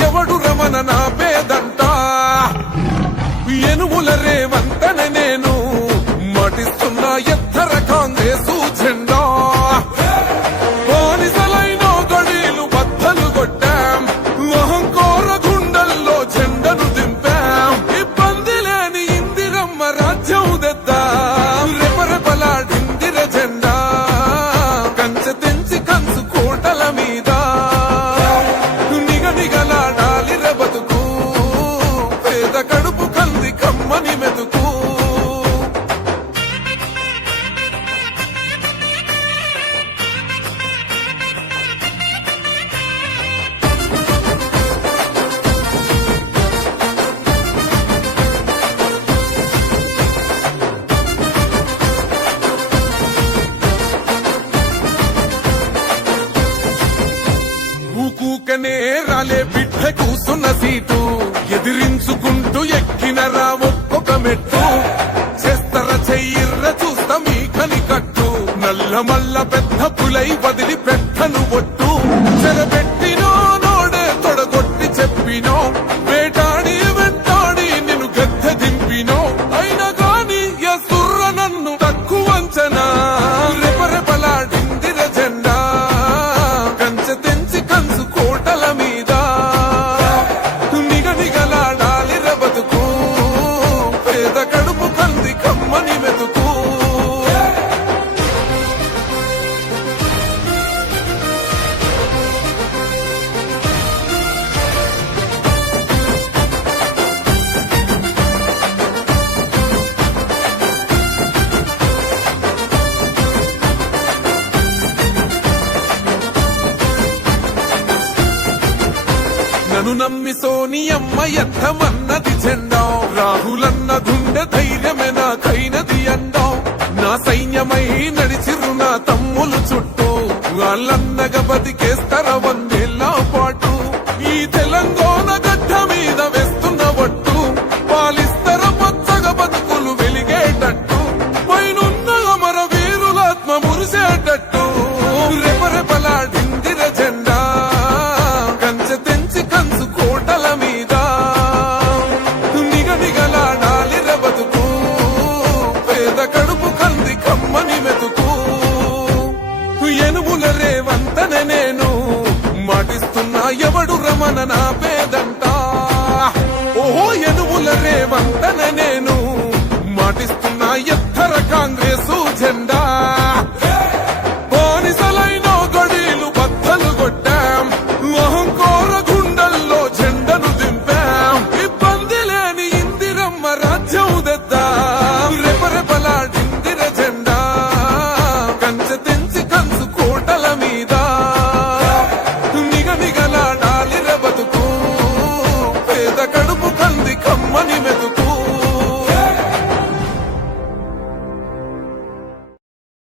ఎవడు రమణ నా పేదంట ఎనుముల రేవంతన నేను మాటిస్తున్నా ఎత్తర కాంగ్రెసు జెండా బానిసలైన గడీలు బద్దలు కొట్టాం అహంకార గుండెల్లో జెండను దింపాం ఇబ్బంది లేని ఇందిరమ్మ రాజ్యం తెద్దాం రెపరెపలాడిందిర జెండా కంచె తెంచి కంచు కోటల మీద నిగనిగలాడాలి బతుకు పేద కడుపు కంది కమ్మని మెతుకు ఊకూకనే రాలే బిడ్డ కూసున్న సీటు ఎదిరించుకుంటూ ఎక్కినరా ఒక్కొక్క మెట్టు చేస్తర చెయ్యిర్ర చూస్తా మీ కని కట్టు నల్ల మల్ల పెద్ద పులై వదిలి పెట్టను ఒట్టు చెరబెట్టినో నోడే తొడగొట్టి చెప్పినో వేటాడి వెంటాడి నిన్ను గద్దె దింపినో అయినా గాని ఎసుర్ర నన్ను తక్కువ అంచనా రెపరెపలాడిందిర జెండా కంచె తెంచి కంచు కోటల మీద నిగనిగలాడాలి బతుకు పేద కడుపు కంది కమ్మని మెతుకు నన్ను నమ్మి సోనియమ్మ ఎత్తమన్నది జెండా రాహులన్న గుండె ధైర్యమే నాకైనది అండా నా సైన్యమై నడిచిరు నా తమ్ములు చుట్టూ వాళ్ళన్నగా బతికేస్తర వందేళ్ల పాటు ఈ తెలంగాణ గడ్డ మీద వేస్తున్న ఒట్టు పాలిస్తర పచ్చగా బతుకులు వెలిగేటట్టు పైనున్న అమర వీరులాత్మ మురిసేటట్టు రెపరెపలాడిందిర జెండా కంచె తెంచి కంచు కోటల మీద నిగనిగలాడాలి బతుకు పేద కడుపు కంది కమ్మని మెతుకు ఎనుముల రేవంతన నేను మాటిస్తున్నా ఎవడు రమణ నా పేదంట ఓహో ఎనుముల రేవంతన నేను మాటిస్తున్నా ఎత్తర కాంగ్రెస్